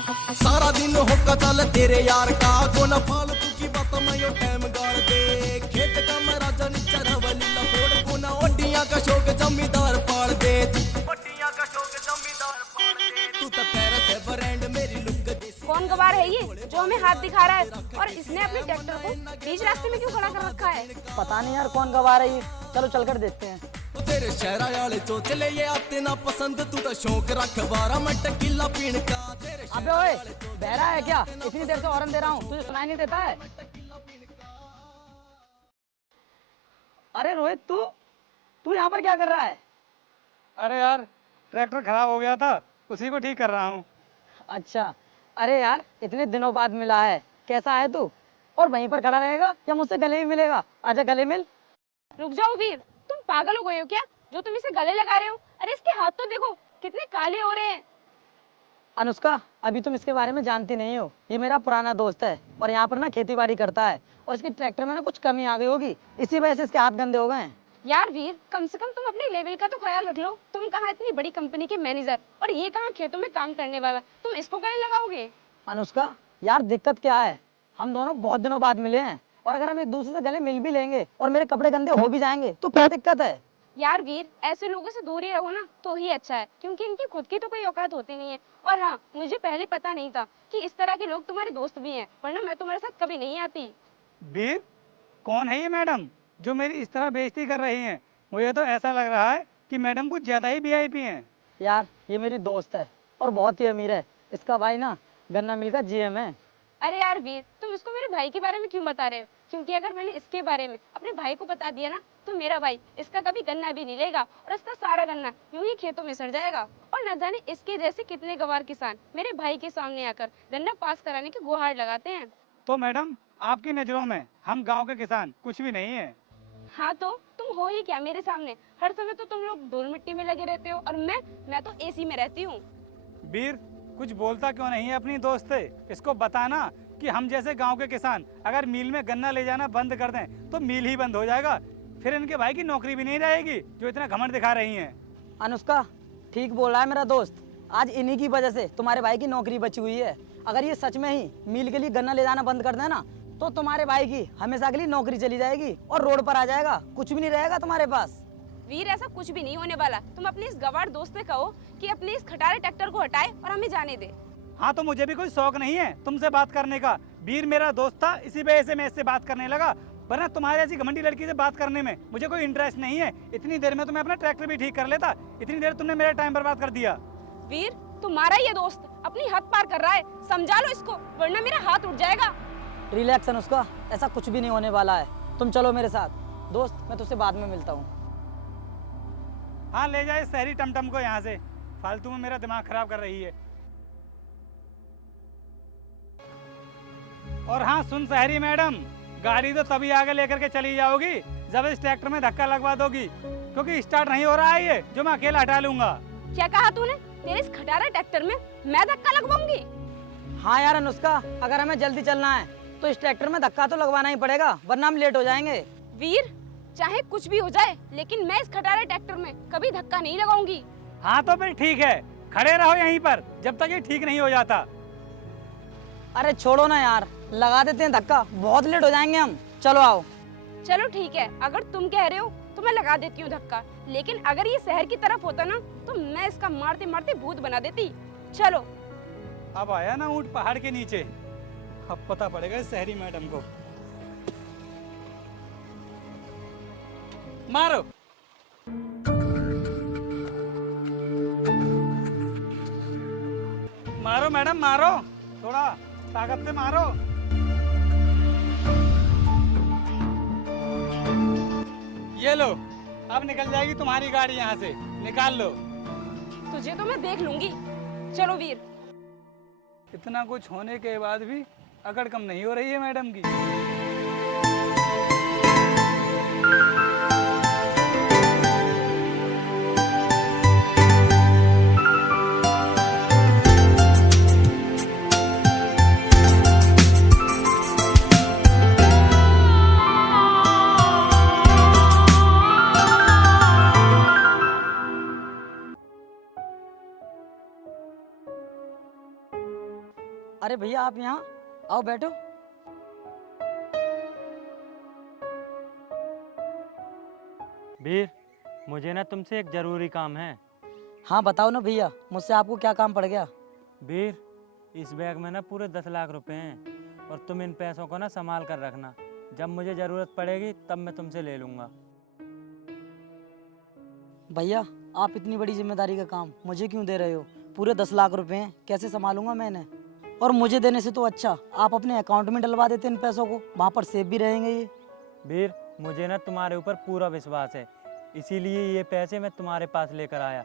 सारा दिन होका चल तेरे यार का गोना फालतू की बात में यो टाइम गाड़ दे खेत का मैं राजा निचर हवली लफोड़ गोना ओडिया का शौक जमींदार पाल दे ओडिया का शौक जमींदार पाल दे तू तो पैर से ब्रांड मेरी लुक दे। कौन गवार है ये जो हमें हाथ दिखा रहा है और इसने अपने ट्रैक्टर को बीच रास्ते में क्यों खड़ा कर रखा है? पता नहीं यार कौन गवा रही है, चलो चलकर देखते हैं। तेरे शहरा वाले चोचले ये आते ना पसंद तू तो शौक रख 12 मिनट किला पीण का। अबे ओए बहरा है क्या? इतनी देर से हॉर्न दे रहा हूँ, तुझे सुनाई नहीं देता है? अरे रोहित तू यहाँ पर क्या कर रहा है? अरे यार ट्रैक्टर खराब हो गया था, उसी को ठीक कर रहा हूँ। अच्छा, अरे यार इतने दिनों बाद मिला है, कैसा है तू? और वहीं पर खड़ा रहेगा या मुझसे गले ही मिलेगा? आजा गले मिल। रुक जाओ वीर, तुम पागल हो गए हो क्या जो तुम इसे गले लगा रहे हो? अरे इसके हाथ तो देखो कितने काले हो रहे हैं। अनुष्का, अभी तुम इसके बारे में जानती नहीं हो, ये मेरा पुराना दोस्त है और यहाँ पर ना खेती बाड़ी करता है और इसके ट्रैक्टर में ना कुछ कमी आ गई होगी, इसी वजह से इसके हाथ गंदे हो गए हैं। यार वीर, कम से कम तुम अपने लेवल का तो ख्याल रख लो। तुम कहाँ इतनी बड़ी कंपनी के मैनेजर और ये कहाँ खेतों में काम करने वाला, तुम इसको गले लगाओगे? अनुष्का यार दिक्कत क्या है, हम दोनों बहुत दिनों बाद मिले हैं और अगर हम एक दूसरे से गले मिल भी लेंगे और मेरे कपड़े गंदे हो भी जाएंगे तो क्या दिक्कत है? यार वीर, ऐसे लोगों से दूर ही रहो ना तो ही अच्छा है, क्योंकि इनकी खुद की तो कोई औकात होती नहीं है। और हाँ, मुझे पहले पता नहीं था कि इस तरह के लोग तुम्हारे दोस्त भी हैं, वरना मैं तुम्हारे साथ कभी नहीं आती। वीर, कौन है ये मैडम जो मेरी इस तरह बेइज्जती कर रही हैं? मुझे तो ऐसा लग रहा है कि मैडम कुछ ज्यादा ही वीआईपी हैं। यार ये मेरी दोस्त है और बहुत ही अमीर है, इसका भाई ना गन्ना मिल का जीएम है। अरे यार वीर, तुम इसको मेरे भाई के बारे में क्यों बता रहे हो? क्योंकि अगर मैंने इसके बारे में अपने भाई को बता दिया ना तो मेरा भाई इसका कभी गन्ना भी नहीं लेगा और इसका सारा गन्ना यूं ही खेतों में सड़ जाएगा। और न जाने इसके जैसे कितने गवार किसान मेरे भाई के सामने आकर गन्ना पास कराने की गुहार लगाते हैं। तो मैडम, आपकी नजरों में हम गांव के किसान कुछ भी नहीं है? हाँ तो तुम हो ही क्या मेरे सामने? हर समय तो तुम लोग धूल मिट्टी में लगे रहते हो और मैं तो एसी में रहती हूँ। वीर, कुछ बोलता क्यों नहीं है अपनी दोस्त से? इसको बताना कि हम जैसे गांव के किसान अगर मिल में गन्ना ले जाना बंद कर दें तो मिल ही बंद हो जाएगा, फिर इनके भाई की नौकरी भी नहीं रहेगी जो इतना घमंड दिखा रही हैं। अनुष्का ठीक बोल रहा है मेरा दोस्त, आज इन्हीं की वजह से तुम्हारे भाई की नौकरी बची हुई है। अगर ये सच में ही मिल के लिए गन्ना ले जाना बंद कर देना तो तुम्हारे भाई की हमेशा के लिए नौकरी चली जाएगी और रोड पर आ जाएगा, कुछ भी नहीं रहेगा तुम्हारे पास। वीर, ऐसा कुछ भी नहीं होने वाला। तुम अपने इस गवार दोस्त से कहो कि अपने इस खटारे ट्रैक्टर को हटाए और हमें जाने दे। हाँ तो मुझे भी कोई शौक नहीं है तुमसे बात करने का। वीर मेरा दोस्त था, इसी वजह से मैं इससे बात करने लगा, वरना तुम्हारे ऐसी घमंडी लड़की से बात करने में मुझे कोई इंटरेस्ट नहीं है। इतनी देर में तो मैं अपना ट्रैक्टर भी ठीक कर लेता, इतनी देर तुमने मेरा टाइम बर्बाद कर दिया। वीर, तुम्हारा ये दोस्त अपनी हद पार कर रहा है, समझा लो इसको वरना मेरा हाथ उठ जाएगा। रिलैक्स अनुष्का, ऐसा कुछ भी नहीं होने वाला है, तुम चलो मेरे साथ। दोस्त मैं तुझसे बाद में मिलता हूँ। हाँ ले जाए शहरी टमटम को यहाँ से, फालतू में मेरा दिमाग खराब कर रही है। और हाँ सुन शहरी मैडम, गाड़ी तो तभी आगे लेकर के चली जाओगी जब इस ट्रैक्टर में धक्का लगवा दोगी, क्योंकि स्टार्ट नहीं हो रहा है ये जो मैं अकेला हटा लूंगा। क्या कहा तूने? तेरे इस खटारा ट्रैक्टर में मैं धक्का लगवाऊंगी? हाँ यार अनुष्का, अगर हमें जल्दी चलना है तो इस ट्रैक्टर में धक्का तो लगवाना ही पड़ेगा, वरना हम लेट हो जाएंगे। वीर, चाहे कुछ भी हो जाए लेकिन मैं इस खटारे ट्रैक्टर में कभी धक्का नहीं लगाऊंगी। हाँ तो फिर ठीक है, खड़े रहो यहीं पर जब तक ये ठीक नहीं हो जाता। अरे छोड़ो ना यार, लगा देते हैं धक्का, बहुत लेट हो जाएंगे हम। चलो आओ। चलो ठीक है, अगर तुम कह रहे हो तो मैं लगा देती हूँ धक्का, लेकिन अगर ये शहर की तरफ होता ना तो मैं इसका मारते मारते भूत बना देती। चलो। अब आया ना ऊँट पहाड़ के नीचे, अब पता पड़ेगा इस शहरी मैडम को। मारो। मारो मैडम मारो, थोड़ा ताकत से मारो। ये लो, अब निकल जाएगी तुम्हारी गाड़ी यहाँ से, निकाल लो। तुझे तो मैं देख लूंगी। चलो वीर। इतना कुछ होने के बाद भी अकड़ कम नहीं हो रही है मैडम की। अरे भैया आप यहाँ आओ बैठो। वीर, मुझे ना तुमसे एक ज़रूरी काम है। हाँ बताओ ना भैया, मुझसे आपको क्या काम पड़ गया? वीर, इस बैग में ना पूरे 10 लाख रुपए हैं और तुम इन पैसों को ना संभाल कर रखना। जब मुझे ज़रूरत पड़ेगी तब मैं तुमसे ले लूँगा। भैया आप इतनी बड़ी जिम्मेदारी का काम मुझे क्यों दे रहे हो? पूरे 10 लाख रुपए हैं, कैसे संभालूंगा मैंने? और मुझे देने से तो अच्छा आप अपने अकाउंट में डलवा देते इन पैसों को, वहाँ पर सेफ भी रहेंगे ये। वीर, मुझे ना तुम्हारे ऊपर पूरा विश्वास है, इसीलिए ये पैसे मैं तुम्हारे पास लेकर आया।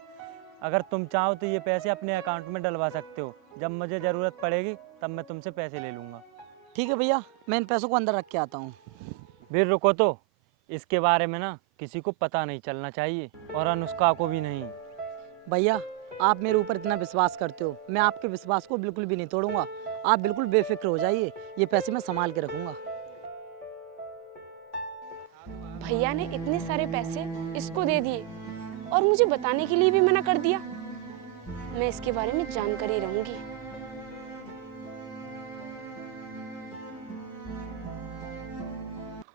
अगर तुम चाहो तो ये पैसे अपने अकाउंट में डलवा सकते हो। जब मुझे ज़रूरत पड़ेगी तब मैं तुमसे पैसे ले लूँगा। ठीक है भैया, मैं इन पैसों को अंदर रख के आता हूँ। वीर रुको तो, इसके बारे में ना किसी को पता नहीं चलना चाहिए और अनुष्का को भी नहीं। भैया आप मेरे ऊपर इतना विश्वास करते हो, मैं आपके विश्वास को बिल्कुल भी नहीं तोड़ूंगा। आप बिल्कुल बेफिक्र हो जाइए, ये पैसे मैं संभाल के रखूंगा। भैया ने इतने सारे पैसे इसको दे दिए और मुझे बताने के लिए भी मना कर दिया। मैं इसके बारे में जानकारी रहूंगी।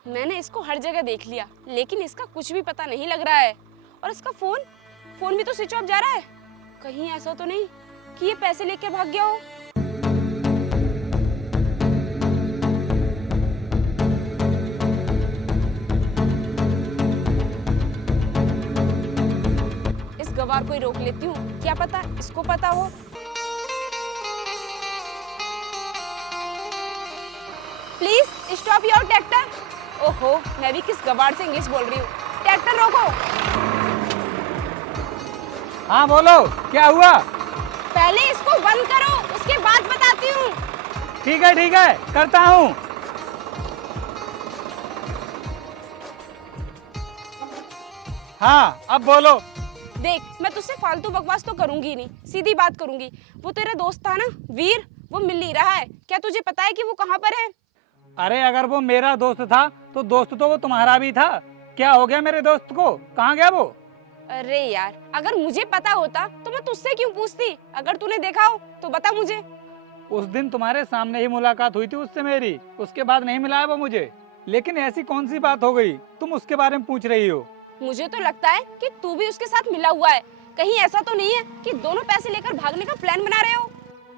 मैंने इसको हर जगह देख लिया, लेकिन इसका कुछ भी पता नहीं लग रहा है। और इसका फोन भी तो स्विच ऑफ जा रहा है। कहीं ऐसा तो नहीं कि ये पैसे लेके भाग गया हो। इस गवार को ही रोक लेती हूँ, क्या पता इसको पता हो। Please stop your tractor. ओहो, मैं भी किस गवार से इंग्लिश बोल रही हूँ। ट्रैक्टर रोको। हाँ बोलो, क्या हुआ? पहले इसको बंद करो, उसके बाद बताती हूँ। ठीक है, करता हूँ। हाँ अब बोलो। देख, मैं तुझसे फालतू बकवास तो करूंगी नहीं, सीधी बात करूंगी। वो तेरा दोस्त था ना वीर, वो मिल नहीं रहा है। क्या तुझे पता है कि वो कहाँ पर है? अरे अगर वो मेरा दोस्त था तो दोस्त तो वो तुम्हारा भी था। क्या हो गया मेरे दोस्त को? कहाँ गया वो? अरे यार, अगर मुझे पता होता तो मैं तुझसे क्यों पूछती? अगर तूने देखा हो तो बता मुझे। उस दिन तुम्हारे सामने ही मुलाकात हुई थी उससे मेरी, उसके बाद नहीं मिला है वो मुझे। लेकिन ऐसी कौन सी बात हो गई तुम उसके बारे में पूछ रही हो? मुझे तो लगता है कि तू भी उसके साथ मिला हुआ है। कहीं ऐसा तो नहीं है कि दोनों पैसे लेकर भागने का प्लान बना रहे हो?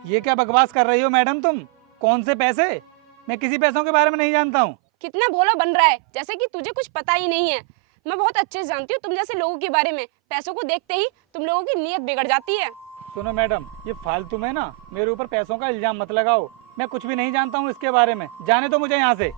ये क्या बकवास कर रही हो मैडम तुम? कौन से पैसे? मैं किसी पैसों के बारे में नहीं जानता हूँ। कितना भोला बन रहा है, जैसे कि तुझे कुछ पता ही नहीं है। मैं बहुत अच्छे से जानती हूँ तुम जैसे लोगों के बारे में। पैसों को देखते ही तुम लोगों की नीयत बिगड़ जाती है। सुनो मैडम, ये फालतू में ना मेरे ऊपर पैसों का इल्जाम मत लगाओ। मैं कुछ भी नहीं जानता हूँ इसके बारे में। जाने दो मुझे यहाँ से।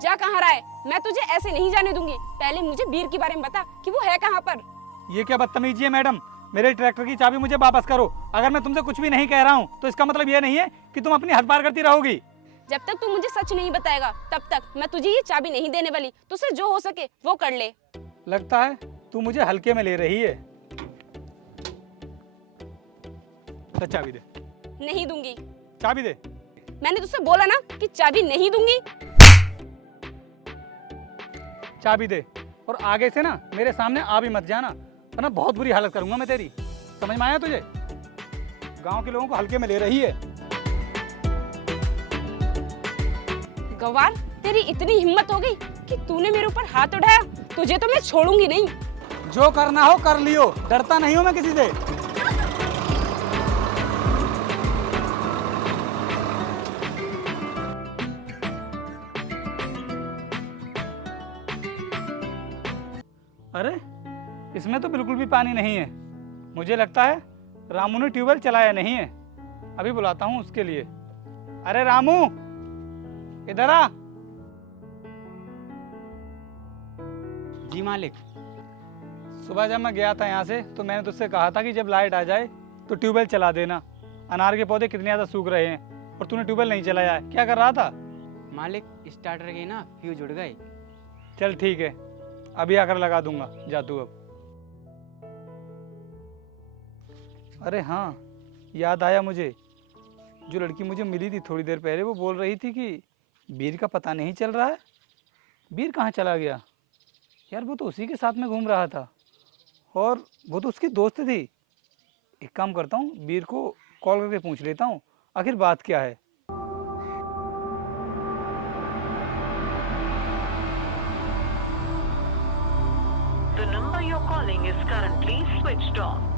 जा कहाँ रहा है? मैं तुझे ऐसे नहीं जाने दूंगी। पहले मुझे वीर के बारे में बता कि वो है कहाँ पर। ये क्या बदतमीजी है मैडम? मेरे ट्रैक्टर की चाबी मुझे वापस करो। अगर मैं तुमसे कुछ भी नहीं कह रहा हूँ तो इसका मतलब ये नहीं है कि तुम अपनी हद पार करती रहोगी। जब तक तू मुझे सच नहीं बताएगा तब तक मैं तुझे ये चाबी नहीं देने वाली। तुझसे जो हो सके वो कर ले। लगता है तू मुझे हल्के में ले रही है। तो चाबी दे। नहीं दूंगी। चाबी दे। मैंने तुझसे बोला ना कि चाबी नहीं दूंगी। चाबी दे और आगे से ना मेरे सामने आ भी मत जाना, वरना बहुत बुरी हालत करूंगा मैं तेरी। समझ में आया तुझे? गांव के लोगों को हल्के में ले रही है। गवार, तेरी इतनी हिम्मत हो गई कि तूने मेरे ऊपर हाथ उठाया। तुझे तो मैं छोड़ूंगी नहीं। जो करना हो कर लियो, डरता नहीं हूं मैं किसी से। अरे इसमें तो बिल्कुल भी पानी नहीं है। मुझे लगता है रामू ने ट्यूबवेल चलाया नहीं है। अभी बुलाता हूँ उसके लिए। अरे रामू, इधर आ। जी मालिक। सुबह जब मैं गया था यहाँ से तो मैंने तुझसे कहा था कि जब लाइट आ जाए तो ट्यूबवेल चला देना। अनार के पौधे कितने ज़्यादा सूख रहे हैं और तूने ट्यूबवेल नहीं चलाया है। क्या कर रहा था? मालिक, स्टार्टर की ना फ्यूज उड़ गई। चल ठीक है, अभी आकर लगा दूंगा। जा तू अब। अरे हाँ, याद आया मुझे। जो लड़की मुझे मिली थी थोड़ी देर पहले, वो बोल रही थी कि वीर का पता नहीं चल रहा है। वीर कहाँ चला गया? यार वो तो उसी के साथ में घूम रहा था और वो तो उसकी दोस्त थी। एक काम करता हूँ, वीर को कॉल करके पूछ लेता हूँ आखिर बात क्या है। The number you're calling is currently switched off.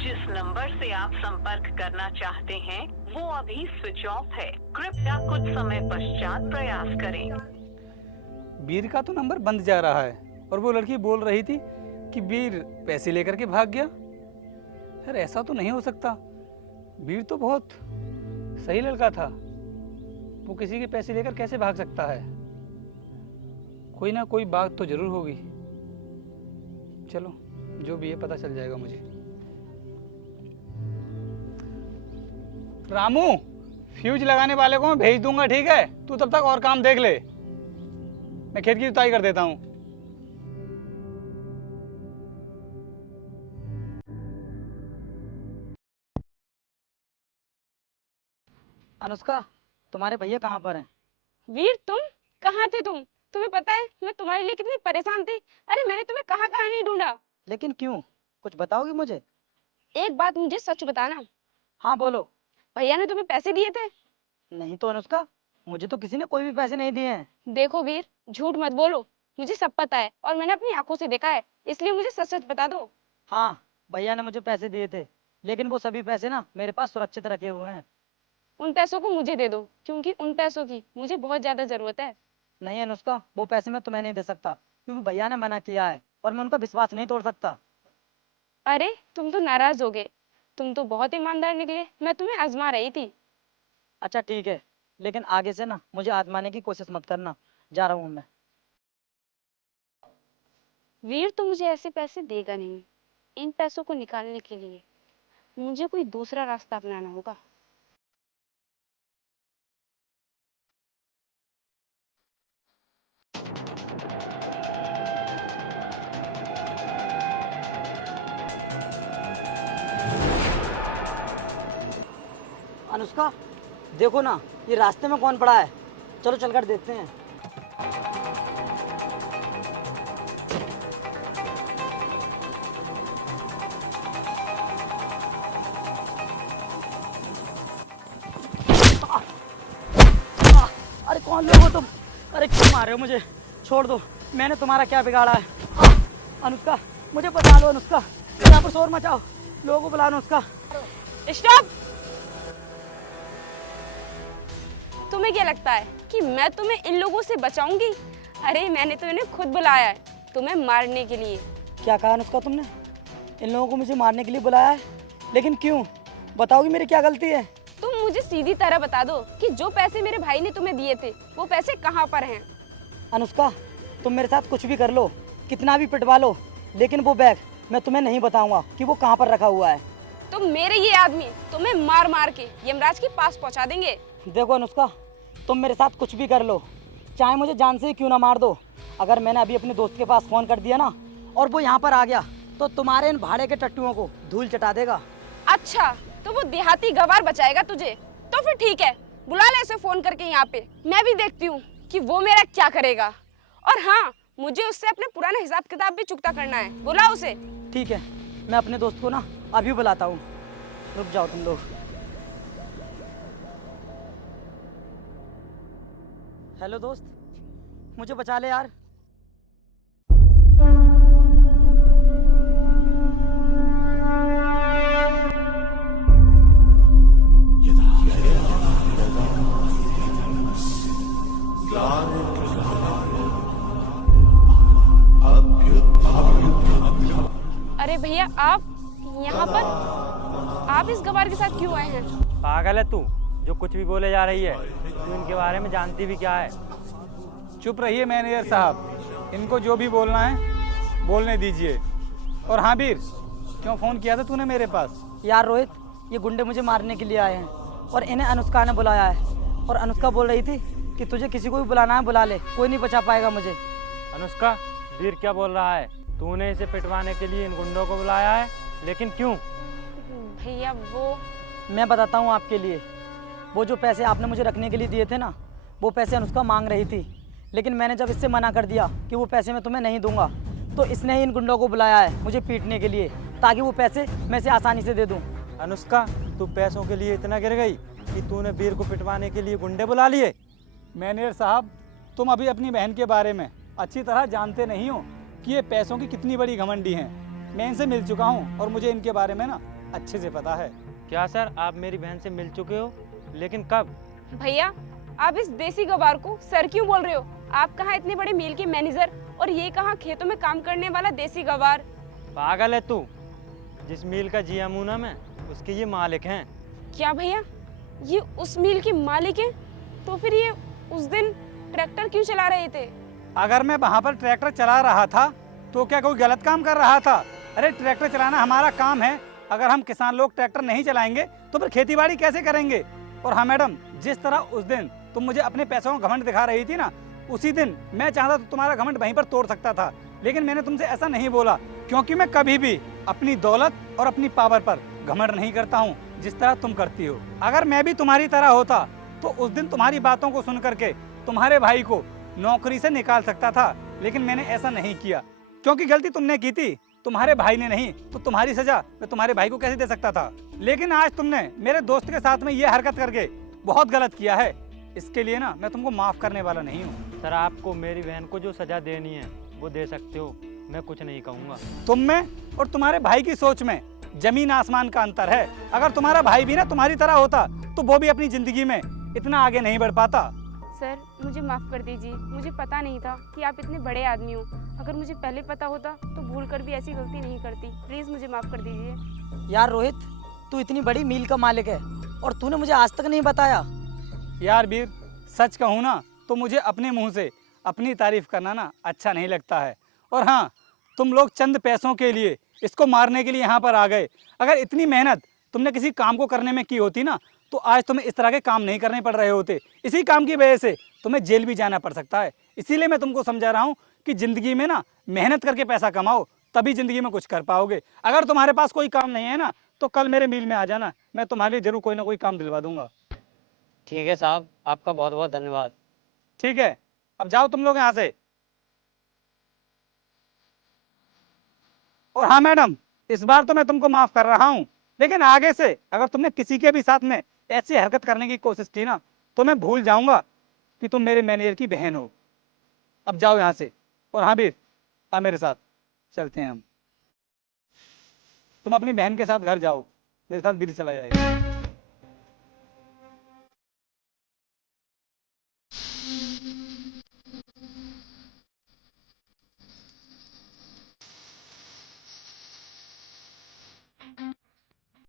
जिस नंबर से आप संपर्क करना चाहते हैं वो अभी स्विच ऑफ है। कृपया कुछ समय पश्चात प्रयास करें। वीर का तो नंबर बंद जा रहा है और वो लड़की बोल रही थी कि वीर पैसे लेकर के भाग गया। यार ऐसा तो नहीं हो सकता, वीर तो बहुत सही लड़का था, वो किसी के पैसे लेकर कैसे भाग सकता है। कोई ना कोई बात तो जरूर होगी। चलो जो भी है पता चल जाएगा मुझे। रामू, फ्यूज लगाने वाले को मैं भेज दूंगा, ठीक है? तू तब तक और काम देख ले, मैं खेत की जुताई कर देता हूँ। अनुष्का, तुम्हारे भैया कहाँ पर हैं? वीर तुम कहाँ थे? तुम्हें पता है मैं तुम्हारे लिए कितनी परेशान थी। अरे मैंने तुम्हें कहाँ कहाँ नहीं ढूंढा। लेकिन क्यों, कुछ बताओगी मुझे? एक बात मुझे सच बताना, हाँ बोलो। भैया ने तुम्हें पैसे दिए थे? नहीं तो अनुष्का, मुझे तो किसी ने कोई भी पैसे नहीं दिए हैं। देखो वीर, झूठ मत बोलो, मुझे सब पता है और मैंने अपनी आंखों से देखा है, इसलिए मुझे सच सच बता दो। हाँ, भैया ने मुझे पैसे दिए थे, लेकिन वो सभी पैसे ना मेरे पास सुरक्षित रखे हुए हैं। उन पैसों को मुझे दे दो, क्योंकि उन पैसों की मुझे बहुत ज्यादा जरूरत है। नहीं अनुष्का, वो पैसे मैं तुम्हें नहीं दे सकता, क्योंकि भैया ने मना किया है और मैं उनका विश्वास नहीं तोड़ सकता। अरे तुम तो नाराज हो गए, तुम तो बहुत ईमानदार निकले, मैं तुम्हें आजमा रही थी। अच्छा ठीक है, लेकिन आगे से ना मुझे आजमाने की कोशिश मत करना, जा रहा हूँ मैं। वीर तो मुझे ऐसे पैसे देगा नहीं। इन पैसों को निकालने के लिए मुझे कोई दूसरा रास्ता अपनाना होगा। अनुष्का देखो ना, ये रास्ते में कौन पड़ा है, चलो चलकर देखते हैं। अरे कौन लोग हो तुम? अरे क्यों मार रहे हो मुझे? छोड़ दो, मैंने तुम्हारा क्या बिगाड़ा है? अनुष्का मुझे बचा लो, अनुष्का यहाँ पर शोर मचाओ, लोगों को बुला अनुष्का। स्टॉप! तुम्हें क्या लगता है कि मैं तुम्हें इन लोगों से बचाऊंगी? अरे मैंने तो इन्हें खुद बुलाया है तुम्हें मारने के लिए। क्या कहा अनुष्का तुमने? इन लोगों को मुझे मारने के लिए बुलाया है? लेकिन क्यों, बताओगी मेरी क्या गलती है? तुम मुझे सीधी तरह बता दो कि जो पैसे मेरे भाई ने तुम्हें दिए थे वो पैसे कहाँ पर हैं? अनुष्का तुम मेरे साथ कुछ भी कर लो, कितना भी पिटवा लो, लेकिन वो बैग मैं तुम्हें नहीं बताऊंगा कि वो कहाँ पर रखा हुआ है। तुम मेरे ये आदमी तुम्हें मार मार के यमराज के पास पहुँचा देंगे। देखो अनुष्का, तुम मेरे साथ कुछ भी कर लो, चाहे मुझे जान से ही क्यों ना मार दो, अगर मैंने अभी अपने दोस्त के पास फ़ोन कर दिया ना और वो यहाँ पर आ गया तो तुम्हारे इन भाड़े के टट्टुओं को धूल चटा देगा। अच्छा तो वो देहाती गवार बचाएगा तुझे? तो फिर ठीक है, बुला ले उसे फोन करके यहाँ पे, मैं भी देखती हूँ कि वो मेरा क्या करेगा। और हाँ, मुझे उससे अपने पुराना हिसाब किताब भी चुकता करना है, बुला उसे। ठीक है, मैं अपने दोस्त को ना अभी बुलाता हूँ, रुक जाओ तुम लोग। हेलो दोस्त, मुझे बचा ले यार। अरे भैया आप यहाँ पर, आप इस गवार के साथ क्यों आए हैं? पागल है तू, जो कुछ भी बोले जा रही है? तू इनके बारे में जानती भी क्या है? चुप रहिए मैनेजर साहब, इनको जो भी बोलना है बोलने दीजिए। और हाँ वीर, क्यों फ़ोन किया था तूने मेरे पास? यार रोहित, ये गुंडे मुझे मारने के लिए आए हैं और इन्हें अनुष्का ने बुलाया है, और अनुष्का बोल रही थी कि तुझे किसी को भी बुलाना है बुला ले, कोई नहीं बचा पाएगा मुझे। अनुष्का, वीर क्या बोल रहा है? तूने इसे पिटवाने के लिए इन गुंडों को बुलाया है, लेकिन क्यों? भैया वो, मैं बताता हूँ आपके लिए। वो जो पैसे आपने मुझे रखने के लिए दिए थे ना, वो पैसे अनुष्का मांग रही थी, लेकिन मैंने जब इससे मना कर दिया कि वो पैसे मैं तुम्हें नहीं दूंगा, तो इसने ही इन गुंडों को बुलाया है मुझे पीटने के लिए, ताकि वो पैसे मैं से आसानी से दे दूं। अनुष्का, तू पैसों के लिए इतना गिर गई कि तूने वीर को पिटवाने के लिए गुंडे बुला लिए? मैनेजर साहब, तुम अभी अपनी बहन के बारे में अच्छी तरह जानते नहीं हो कि ये पैसों की कितनी बड़ी घमंडी हैं। मैं इनसे मिल चुका हूँ और मुझे इनके बारे में ना अच्छे से पता है। क्या सर, आप मेरी बहन से मिल चुके हो? लेकिन कब? भैया, आप इस देसी गवार को सर क्यों बोल रहे हो? आप कहाँ इतने बड़े मिल के मैनेजर और ये कहाँ खेतों में काम करने वाला देसी गवार। पागल है तू? जिस मिल का जिया मुना में उसके ये मालिक हैं। क्या भैया, ये उस मिल के मालिक हैं? तो फिर ये उस दिन ट्रैक्टर क्यों चला रहे थे? अगर मैं वहाँ पर ट्रैक्टर चला रहा था तो क्या कोई गलत काम कर रहा था? अरे ट्रैक्टर चलाना हमारा काम है। अगर हम किसान लोग ट्रैक्टर नहीं चलाएंगे तो फिर खेतीबाड़ी कैसे करेंगे? और हाँ मैडम, जिस तरह उस दिन तुम मुझे अपने पैसों का घमंड दिखा रही थी ना, उसी दिन मैं चाहता तो तुम्हारा घमंड वहीं पर तोड़ सकता था, लेकिन मैंने तुमसे ऐसा नहीं बोला, क्योंकि मैं कभी भी अपनी दौलत और अपनी पावर पर घमंड नहीं करता हूँ जिस तरह तुम करती हो। अगर मैं भी तुम्हारी तरह होता तो उस दिन तुम्हारी बातों को सुन करके तुम्हारे भाई को नौकरी से निकाल सकता था, लेकिन मैंने ऐसा नहीं किया, क्योंकि गलती तुमने की थी, तुम्हारे भाई ने नहीं। तो तुम्हारी सजा मैं तुम्हारे भाई को कैसे दे सकता था? लेकिन आज तुमने मेरे दोस्त के साथ में ये हरकत करके बहुत गलत किया है। इसके लिए ना मैं तुमको माफ करने वाला नहीं हूँ। सर, आपको मेरी बहन को जो सजा देनी है वो दे सकते हो, मैं कुछ नहीं कहूँगा। तुम में और तुम्हारे भाई की सोच में जमीन आसमान का अंतर है। अगर तुम्हारा भाई भी ना तुम्हारी तरह होता तो वो भी अपनी जिंदगी में इतना आगे नहीं बढ़ पाता। सर, मुझे माफ कर दीजिए, मुझे पता नहीं था कि आप इतने बड़े आदमी हो। अगर मुझे पहले पता होता तो भूल कर भी ऐसी गलती नहीं करती। प्लीज मुझे माफ कर दीजिए। यार रोहित, तू इतनी बड़ी मिल का मालिक है और तूने मुझे आज तक नहीं बताया। यार वीर, सच कहूँ ना तो मुझे अपने मुंह से अपनी तारीफ करना ना अच्छा नहीं लगता है। और हाँ, तुम लोग चंद पैसों के लिए इसको मारने के लिए यहाँ पर आ गए। अगर इतनी मेहनत तुमने किसी काम को करने में की होती ना तो आज तुम्हें इस तरह के काम नहीं करने पड़ रहे होते। इसी काम की वजह से तुम्हें जेल भी जाना पड़ सकता है। इसीलिए मैं तुमको समझा रहा हूँ कि ज़िंदगी में ना मेहनत करके पैसा कमाओ, तभी ज़िंदगी में कुछ कर पाओगे। अगर तुम्हारे पास कोई काम नहीं है ना तो कल मेरे मिल में आ जाना, मैं तुम्हारे लिए जरूर कोई ना कोई काम दिलवा दूंगा। ठीक है साहब, आपका बहुत बहुत धन्यवाद। ठीक है, अब जाओ तुम लोग यहाँ से। और हाँ मैडम, इस बार तो मैं तुमको माफ कर रहा हूँ, लेकिन आगे से अगर तुमने किसी के भी साथ में ऐसी हरकत करने की कोशिश की ना तो मैं भूल जाऊंगा कि तुम मेरे मैनेजर की बहन हो। अब जाओ यहाँ से। और हाँ वीर, आ मेरे साथ चलते हैं हम। तुम अपनी बहन के साथ घर जाओ, मेरे साथ दिल्ली चला जाएगा।